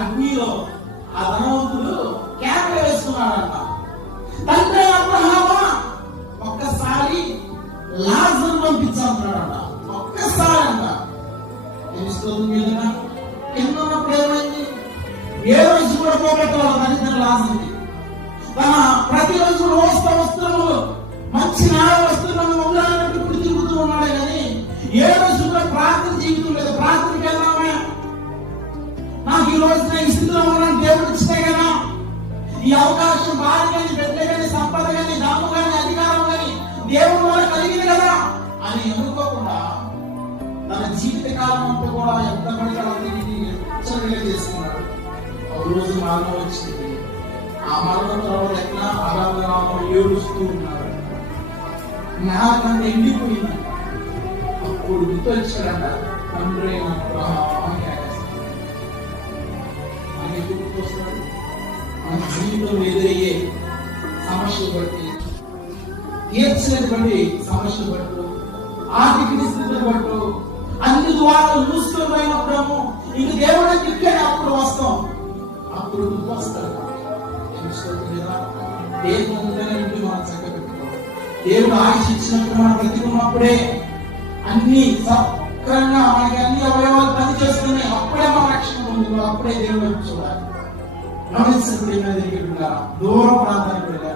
అగ్నిలో ఆ ధనవంతుడు కేకలు వేస్తున్నాడంట. తండ్రి అబ్రహామా, ఒక్కసారి లాజరు పంపించాడంట. ఒక్కసారి అంట. తెలుస్తుంది మీద కింద ఉన్నప్పుడు ఏమైంది? ఏ రోజు కూడా పోగొట్టాలి దరిద్ర లాజరుని. తన ప్రతిరోజు వస్త్రములు మంచి నాయ వస్త్రములు ఉండాలని ఇప్పుడు తిరుగుతూ ఉన్నాడే కానీ ఏ రోజు కూడా ప్రార్థన జీవితం లేదు. ప్రార్థనకి వెళ్దామే, నాకు ఈ రోజు నేను స్థితిలో ఉన్నాను, దేవుడు ఇస్తే కదా ఈ అవకాశం, భార్య కానీ, బిడ్డ కానీ, సంపద కానీ, డబ్బు కానీ, అధికారం కానీ దేవుడు వల్ల కలిగింది కదా అని అనుకోకుండా తన జీవిత కాలం అంతా కూడా ఎంత పడితే అంతగా చేసుకున్నాడు. ఒక రోజు మరణం వచ్చింది. ఆ మరణం తర్వాత ఎట్లా ఆరాధన ఏడుస్తూ ఉన్నాడు. నాకంటే ఎండిపోయిందంట. అప్పుడు గుర్తొచ్చాడంట, తండ్రి అని గుర్తుకొస్తాడు. మన జీవితం ఎదురయ్యే సమస్యలు బట్టి, తీర్చినటువంటి సమస్యలు బట్టు, ఆర్థిక స్థితిని బట్టు, అన్ని ద్వారాలు మూసుకుపోయినప్పుడేమో ఇంక దేవుడు దిక్కని అప్పుడు వస్తాం. అప్పుడు గుర్తొస్తాడు. దేవుడు ఉందని మనం చక్కబెట్టుకోవాలి. దేవుడు ఆయుష్ ఇచ్చినప్పుడు మనం బ్రతికున్నప్పుడే అన్ని సక్రంగా మనకి అన్ని అవయవాలు పని చేస్తున్నాయి. అప్పుడే మన రక్షణ పొందుకోవాలి. అప్పుడే దేవుడు చూడాలి. గమనించినప్పుడు దూర ప్రాంతానికి వెళ్ళాలి.